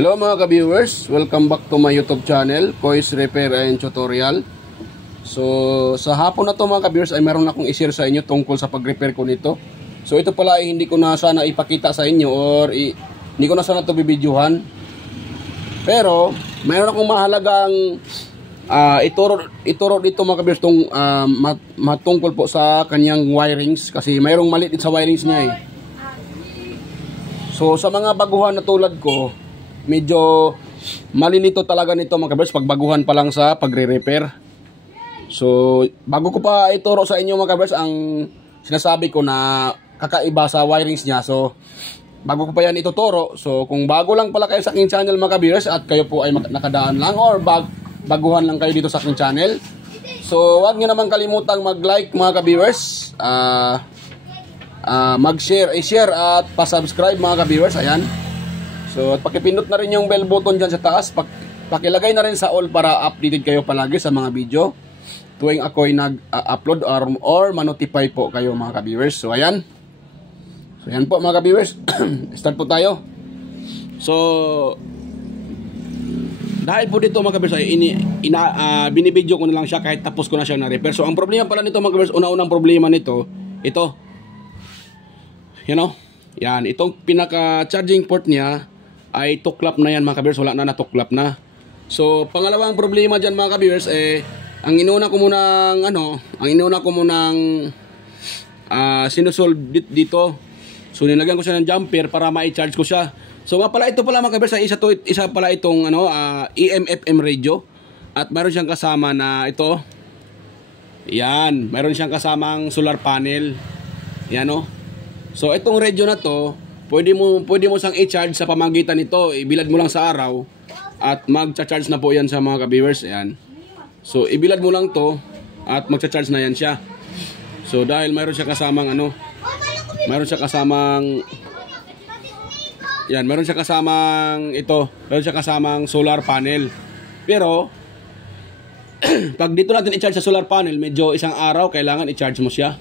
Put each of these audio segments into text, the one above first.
Hello mga ka-viewers, welcome back to my YouTube channel, Kois Repair and Tutorial. So sa hapon na to mga ka-viewers ay meron akong i-share sa inyo tungkol sa pag-repair ko nito. So ito pala ay hindi ko na sana ipakita sa inyo or hindi ko na sana ito bibidyohan. Pero mayroon akong mahalagang ituro dito mga ka-viewers matungkol po sa kanyang wirings kasi mayroong mali dito sa wirings niya eh. So sa mga baguhan na tulad ko, medyo malinito talaga nito mga ka-viewers pag baguhan pa lang sa pagre-repair. So bago ko pa ituro sa inyo mga ka-viewers ang sinasabi ko na kakaiba sa wirings niya. So bago ko pa yan ituturo, so kung bago lang pala kayo sa aking channel mga ka-viewers at kayo po ay nakadaan lang or baguhan lang kayo dito sa aking channel, so huwag nyo naman kalimutang mag-like mga ka-viewers, mag-share, i-share at pa-subscribe mga ka-viewers. Ayan. So at pakipindot na rin yung bell button dyan sa taas. Pakilagay na rin sa all para updated kayo palagi sa mga video tuwing ako'y nag-upload or manotify po kayo mga ka-viewers. So ayan. So ayan po mga ka-viewers. Start po tayo. So dahil po dito mga ka-viewers ay binibidyo ko na lang siya kahit tapos ko na siya na-repair. So ang problema pala nito mga ka-viewers, una-unang problema nito, ito. You know? Yan, itong pinaka-charging port niya ay tuklap na yan mga ka-viewers, wala na natuklap na. So pangalawang problema dyan mga ka-viewers ang inuna ko munang sinusolve dito. So nilagyan ko siya ng jumper para ma-charge ko siya. So nga pala ito pala mga ka-viewers, isa pala itong EM/FM radio at mayroon siyang kasama na ito. Yan, mayroon siyang kasamang solar panel. Yan oh. So itong radio na to, pwede mo siyang i-charge sa pamagitan nito. Ibilad mo lang sa araw at magcha-charge na po yan sa mga ka-viewers. Ayan. So ibilad mo lang to at magcha-charge na yan siya. So dahil mayroon siya kasamang mayroon siya kasamang solar panel. Pero pag dito natin i-charge sa solar panel, medyo isang araw kailangan i-charge mo siya.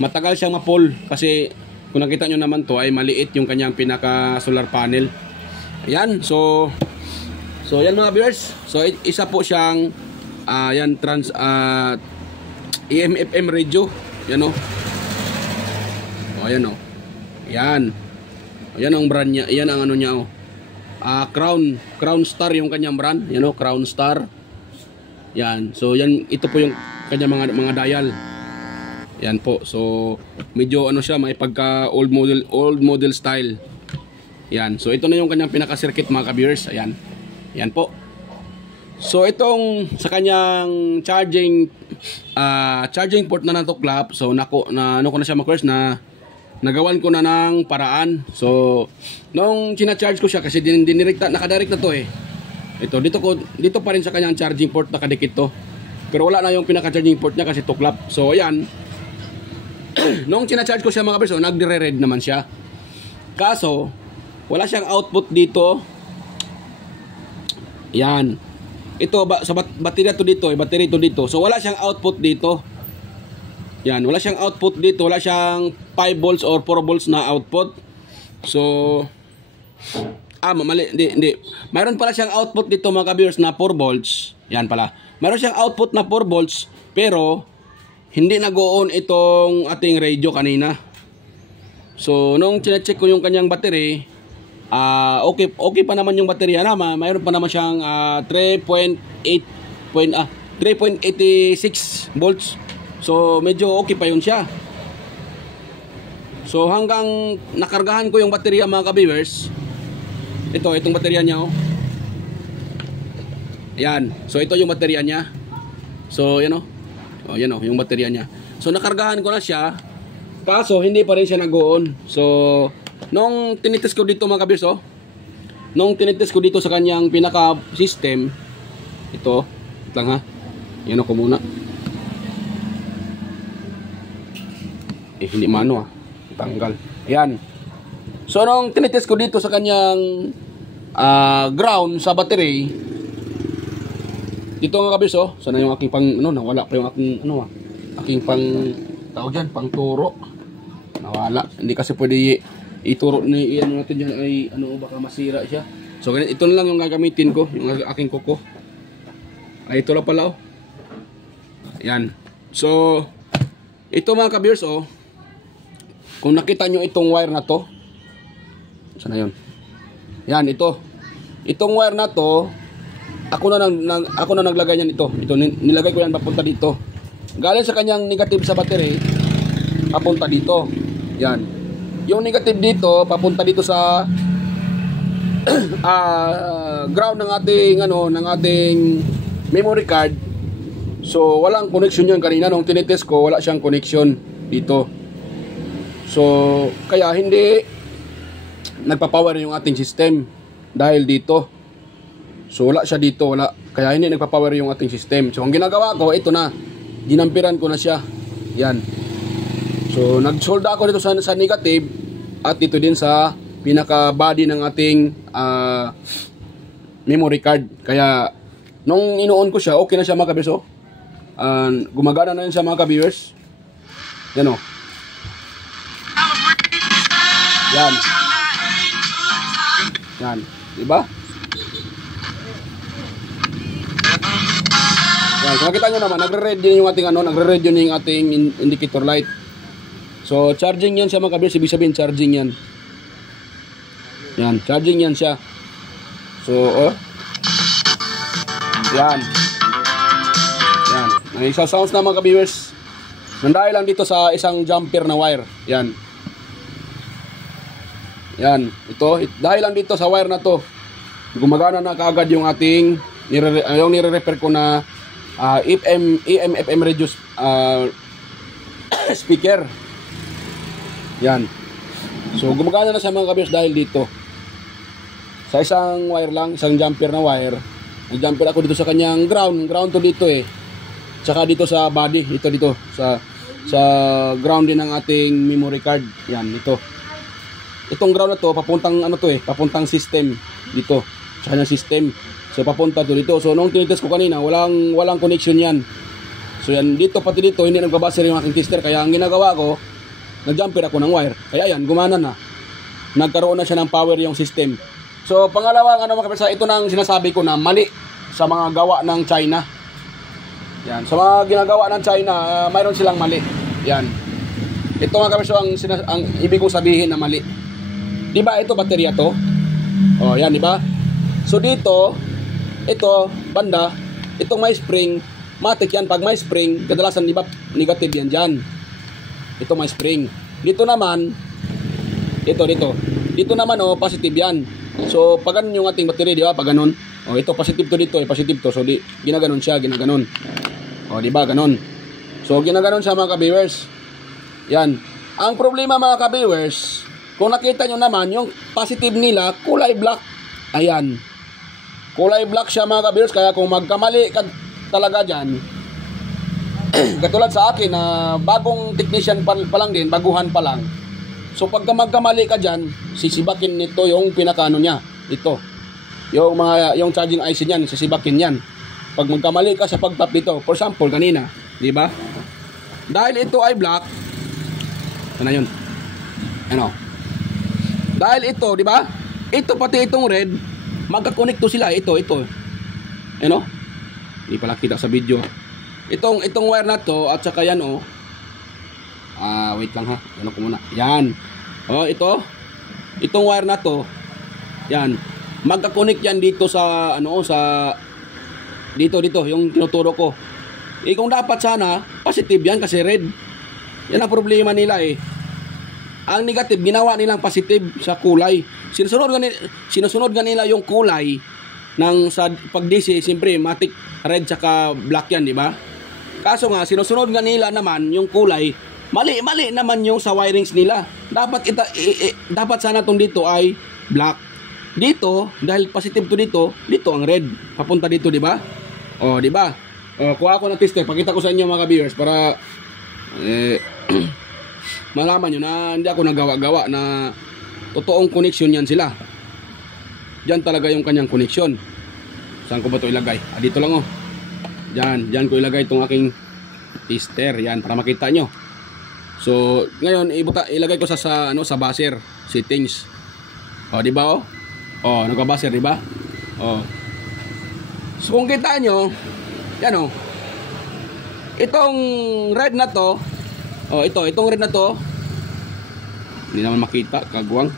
Matagal siyang ma-pull kasi kung nakita nyo naman to ay maliit yung kanyang pinaka solar panel. Ayan, so yan mga viewers. So isa po siyang yan EM/FM radio. Yan oh. Oh, ayan oh. Yan. Ayan ang brand niya. Ayan ang ano niya oh. Crown Star yung kanyang brand. Yan oh, Crown Star. Yan. So yan, ito po yung kanyang mga dial. Yan po. So medyo siya, may pagka old model style. Yan. So ito na yung kanyang pinaka-circuit mga ka-viewers. Ayan. Yan po. So itong sa kanyang charging port na natuklap. So ko na siya mga na nagawan ko na ng paraan. So nung sina-charge ko siya kasi nakadirect na to eh. Ito dito pa rin sa kanyang charging port nakadikit to. Pero wala na yung pinaka-charging port niya kasi tuklap. So ayan. Nung sina-charge ko siya mga ka-viewers, nagre-red naman siya. Kaso wala siyang output dito. Yan. Ito sa baterya to dito, battery to dito. So wala siyang output dito. Yan, wala siyang output dito, wala siyang 5 volts or 4 volts na output. So mali, hindi. Mayroon pala siyang output dito mga ka-viewers na 4 volts. Yan pala. Mayroon siyang output na 4 volts pero hindi nag-on itong ating radio kanina. So nung check ko yung kanyang battery, okay pa naman yung baterya naman. Mayroon pa naman siyang 3.86 volts. So medyo okay pa yun siya. So hanggang nakargahan ko yung baterya mga ka-viewers. Itong baterya niya oh. Ayan. So ito yung baterya niya. So yan oh. Oh, yan oh, yung baterya niya. So nakargahan ko na siya. Kaso hindi pa rin siya nag-on. So nung tinitest ko dito mga ka-viewers oh. Nung tinitest ko dito sa kanyang pinaka system, ito lang ha. Yan ako muna. Hindi mano tanggal. Ayan. So nung tinitest ko dito sa kanyang ground sa battery, dito nga kabis oh. Sana yung aking pang nawala pa yung aking aking pang tawag diyan, pang turo. Nawala. Hindi kasi pwede ituro ni natin diyan ay baka masira siya. So ito na lang yung gagamitin ko, yung aking kuko. Ay ito lang pala oh. Yan. So ito mga ka-viewers oh. Kung nakita nyo itong wire na to. Saan na yun? Yan ito. Itong wire na to, ako na naglagay niyan ito. Ito nilagay ko yan papunta dito. Galing sa kanyang negative sa battery papunta dito. Yan. Yung negative dito papunta dito sa ground ng ating memory card. So walang connection yan kanina nung tinitest ko, wala siyang connection dito. So kaya hindi nagpa-power yung ating system dahil dito. So wala siya dito, wala. Kaya hindi nagpa-power yung ating system. So ang ginagawa ko, ito na. Dinampiran ko na siya. Yan. So nagsolda ako dito sa negative at dito din sa pinaka body ng ating memory card. Kaya nung ino-on ko siya, okay na siya mga ka-viewers oh. Gumagana na yun siya mga ka-viewers. Yan oh. Yan. Yan, diba? Yan, kung makita nyo naman, nagre-red din yung ating nagre-red yun yung ating indicator light. So, charging yan siya mga ka-viewers, ibig sabihin charging yan. Yan, charging yan siya. So, oh. Yan. Yan. Nag-sounds na mga ka-viewers. Nandahil lang dito sa isang jumper na wire. Yan. Yan. Ito. Dahil lang dito sa wire na to, gumagana na kaagad yung ating yung nire-repair ko na AM/FM reduce speaker. Yan. So, gumagana na sa mga ka-viewers dahil dito. Sa isang wire lang, isang jumper na wire. Nag-jumper ako dito sa kanyang ground to dito eh. Tsaka dito sa body, ito dito sa ground din ng ating memory card. Yan, ito. Itong ground na to papuntang papuntang system dito. Sa kanyang system. So papunta to dito. So nung tinitest ko kanina, walang connection yan. So yan dito pati dito hindi nagbabaser yung aking tester, kaya ang ginagawa ko, nag-jumper ako ng wire. Kaya yan, gumana na. Nagkaroon na siya ng power yung system. So pangalawang mga kapatid, ito nang sinasabi ko na mali sa mga gawa ng China. Yan, sa mga ginagawa ng China, mayroon silang mali. Yan. Ito mga kapatid, ang ibig kong sabihin na mali. 'Di ba ito baterya to? Oh, yan 'di ba? So dito, ito banda, itong may spring, matik yan. Pag may spring, kadalasan 'di ba negative yan diyan. Ito may spring. Dito naman, dito naman oh, positive yan. So pag ganun yung ating battery, di ba? Pag ganun, oh ito positive to dito, positive to. So ginaganon siya, ginaganon. Oh, di ba? Ganon. So ginaganon siya mga ka-viewers. Yan. Ang problema mga ka-viewers, kung nakita nyo naman, yung positive nila, kulay black. Ayan. Kulay black siya mga ka-viewers, kaya kung magkamali ka talaga dyan, katulad sa akin na bagong technician pa lang din, baguhan pa lang. So pagka magkamali ka dyan, sisibakin nito yung pinakano niya. Ito. Yung charging IC niyan, sisibakin yan. Pag magkamali ka sa pag-tap dito, for example, kanina, di ba? Dahil ito ay black, ano yun? Ano? Dahil ito, di ba? Ito pati itong red, magka-connecto sila. Ito. Ano? Hindi pala kita sa video. Itong wire na to, at saka yan, oh. Wait lang ha. Ano ko muna. Yan. Oh, ito. Itong wire na to, yan. Magka-connect yan dito sa, dito, yung tinuturo ko. Kung dapat sana, positive yan kasi red. Yan ang problema nila eh. Ang negative, ginawa nilang positive sa kulay. Sinusunod nila yung kulay ng sa pag-DC, siyempre, matic red saka black yan, di ba? Kaso nga, sinusunod nila naman yung kulay, mali naman yung sa wirings nila. Dapat sana tong dito ay black. Dito, dahil positive to dito ang red. Papunta dito, di ba? Oh, di ba? Oh, kuha ako ng tester, pakita ko sa inyo mga viewers para malaman nyo na hindi ako nagawa-gawa, na totoong connection yan sila. Diyan talaga yung kanyang connection. Saan ko ba ito ilagay? Dito lang oh. Diyan ko ilagay itong aking tester. Yan, para makita nyo. So, ngayon ilagay ko sa buzzer settings. Oh, di ba oh? Oh, nagbabaser, di ba? Oh. So kung kita nyo, yan oh. Itong red na to, oh, itong red na to, hindi naman makita, kagwang.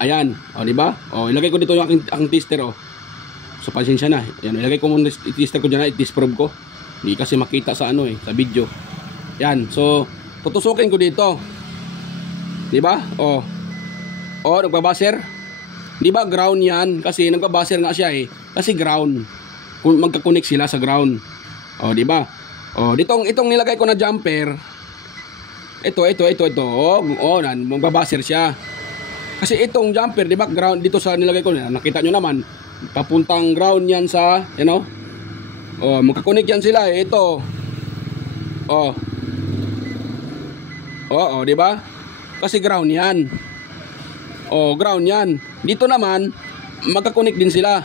Ayan, oh, di ba? Oh, ilagay ko dito yung aking tester, oh. So pasensya na. Yan, ilagay ko muna i-tester ko diyan, i-disprove ko. Hindi kasi makita sa ano sa video. Yan, so tutusukin ko dito. Di ba? Oh. Oh, nagbabaser. Di ba ground 'yan? Kasi nagbabaser nga siya Kasi ground. Kung magka-connect sila sa ground. Oh, di ba? Oh, itong nilagay ko na jumper. Ito. Oh, magbabaser siya. Kasi itong jumper, di ba, ground dito sa nilagay ko, nakita nyo naman, papuntang ground yan sa, oh, magkakonek yan sila, ito. Oh. Oh, di ba? Kasi ground yan. Oh, ground yan. Dito naman, magkakonek din sila.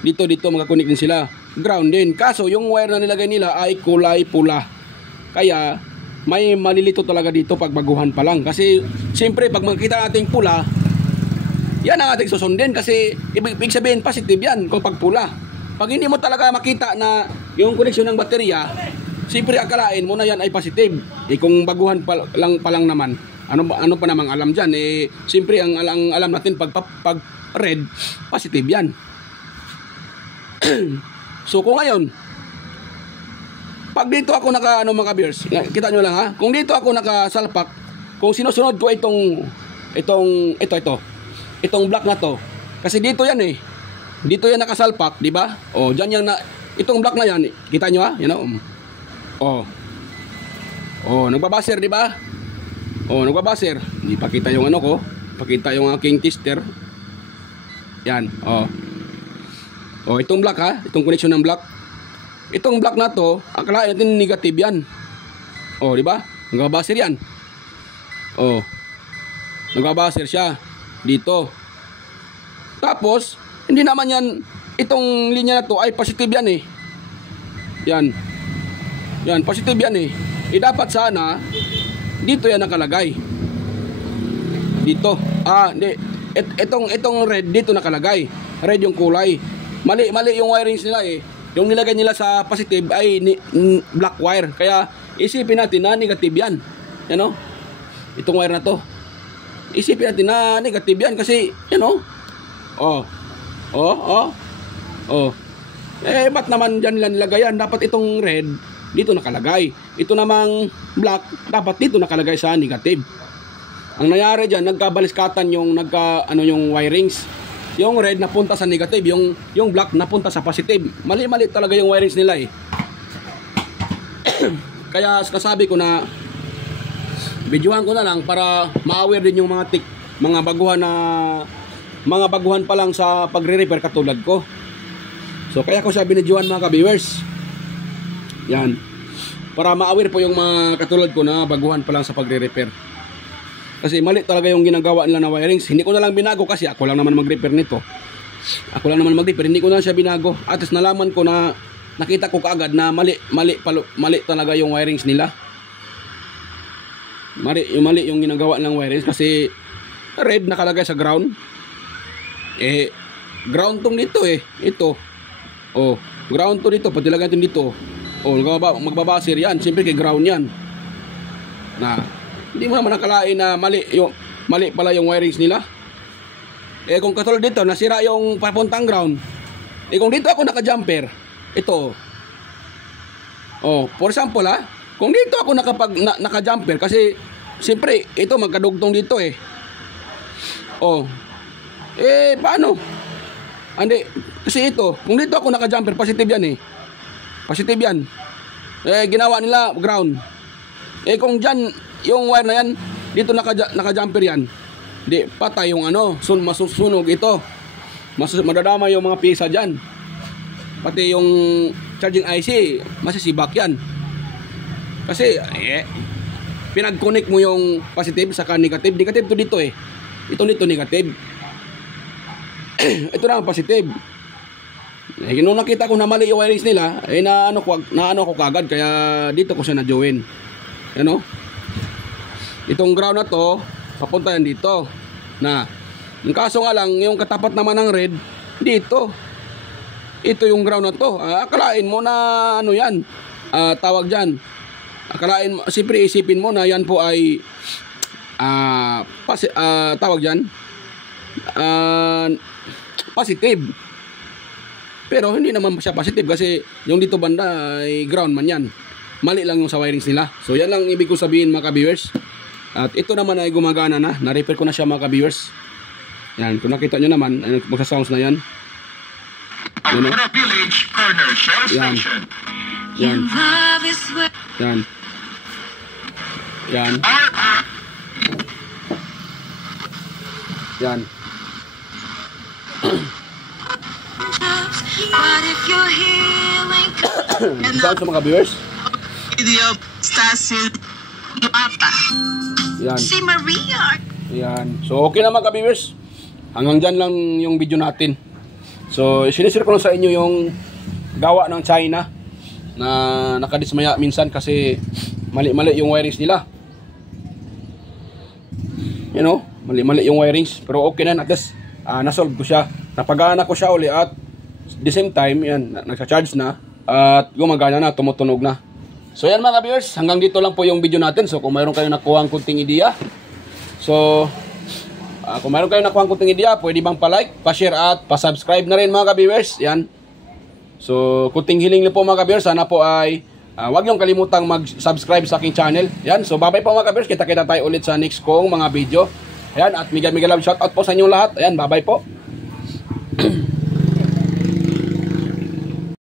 Dito, magkakonek din sila. Ground din. Kaso, yung wire na nilagay nila ay kulay pula. Kaya, may malilito talaga dito pag baguhan pa lang. Kasi, siyempre, pag makita nating pula, yan ang ating susundin. Kasi, ibig sabihin, positive yan kung pagpula. Pag hindi mo talaga makita na yung koneksyon ng baterya, siyempre, akalain mo na yan ay positive. Kung baguhan pa lang naman, ano pa namang alam dyan? Siyempre, ang alam natin, pag red, positive yan. So, kung ngayon, pag dito ako mga viewers, kita nyo lang ha, kung dito ako nakasalpak, kung sinusunod ko itong black na to, kasi dito yan dito yan nakasalpak, di ba? Oh, diyan yang itong black na yan, kita nyo ha, oh, nagbabaser, di ba? Oh, nagbabaser, hindi pakita yung ko, pakita yung aking tester. Yan, oh, itong black ha, itong connection ng black. Itong black na to, akalain natin negative yan. Oh, di ba? Nagbabaser yan. Oh. Nagbabaser siya dito. Tapos, hindi naman yan, itong linya na to ay positive yan Yan. Yan, positive yan dapat sana dito yan nakalagay. Dito. Hindi. Itong red dito nakalagay. Red yung kulay. Mali yung wirings nila Yung nilagay nila sa positive ay black wire. Kaya isipin natin na negative yan. Itong wire na to. Isipin natin na negative yan kasi, Oh. Ba't naman dyan nila nilagay yan? Dapat itong red, dito nakalagay. Ito namang black, dapat dito nakalagay sa negative. Ang nangyari dyan, nagkabaliskatan yung wirings. Yung red napunta sa negative, yung black napunta sa positive. Mali-mali talaga yung wirings nila Kaya nasabi ko na videohan ko na lang para ma-aware din yung mga baguhan pa lang sa pagre-repair katulad ko. So kaya ko siya binidyohan mga ka-viewers. Yan. Para ma-aware po yung mga katulad ko na baguhan pa lang sa pagre-repair. Kasi mali talaga yung ginagawa nila na wirings. Hindi ko na lang binago kasi ako lang naman mag-repair nito. Hindi ko na siya binago. At least nalaman ko na nakita ko kaagad na mali talaga yung wirings nila. Mali yung ginagawa ng wirings kasi red nakalagay sa ground. Ground tong dito Ito. Oh, ground to dito. Pati lagay natin dito. Oh, magbabaser yan. Siyempre kay ground yan. Hindi mo naman nakalain na mali pala yung wirings nila. Kung katulad dito, nasira yung papuntang ground. Kung dito ako naka-jumper, ito. Oh, for example kung dito ako naka-jumper, kasi siyempre, ito magkadugtong dito Oh. Paano? Hindi, kasi ito, kung dito ako naka-jumper, positive yan Positive yan. Ginawa nila ground. Kung dyan, yung wire na yan, dito naka-jumper yan, di patay yung masusunog ito. Madadama yung mga pisa dyan. Pati yung charging IC, masisibak yan. Kasi, pinag-connect mo yung positive saka negative. Negative to dito Ito dito negative. Ito na ang positive. Nung nakita ko na mali yung wirings nila, naano ko kagad, kaya dito ko siya na-join. Itong ground na to, papunta yan dito. Yung kaso nga lang, yung katapat naman ng red, dito. Ito yung ground na to. Akalain mo na ano yan, tawag dyan. Akalain mo, siyempre isipin mo na yan po ay, tawag dyan, positive. Pero hindi naman siya positive kasi yung dito banda ay ground man yan. Mali lang yung sa wirings nila. So yan lang ibig ko sabihin mga ka-viewers. At ito naman ay gumagana na. Na-repair ko na siya mga ka-viewers. Yan, kung nakita nyo naman, magsa-sounds na yan. Yan, Village Corner Shell yan. Station. Yan. Yan. Yan. Yan. Sounds sa mga viewers. Video Stasin Mata. Yan. Si Maria. Yan. So okay na mga viewers. Hanggang dyan lang yung video natin. So sinishare ko lang sa inyo yung gawa ng China na nakadismaya minsan kasi mali-mali yung wirings nila. You know, mali-mali yung wirings. Pero okay na, at least nasolve ko siya. Napagana ko siya uli at the same time, yan, nagsa-charge na at gumagana na, tumutunog na. So yan mga viewers, hanggang dito lang po yung video natin. So kung mayroon kayong nakuha ang kunting idea, so kung mayroon kayong nakuha ang kunting idea, pwede bang pa-like, pa-share at pa-subscribe na rin mga viewers. Yan. So kunting hiling niyo po mga viewers, sana po ay wag niyong kalimutang mag-subscribe sa aking channel. Yan. So bye-bye po mga viewers, kita-kita tayo ulit sa next kong mga video. Ayan, at mega love shoutout po sa inyong lahat. Ayan, bye-bye po.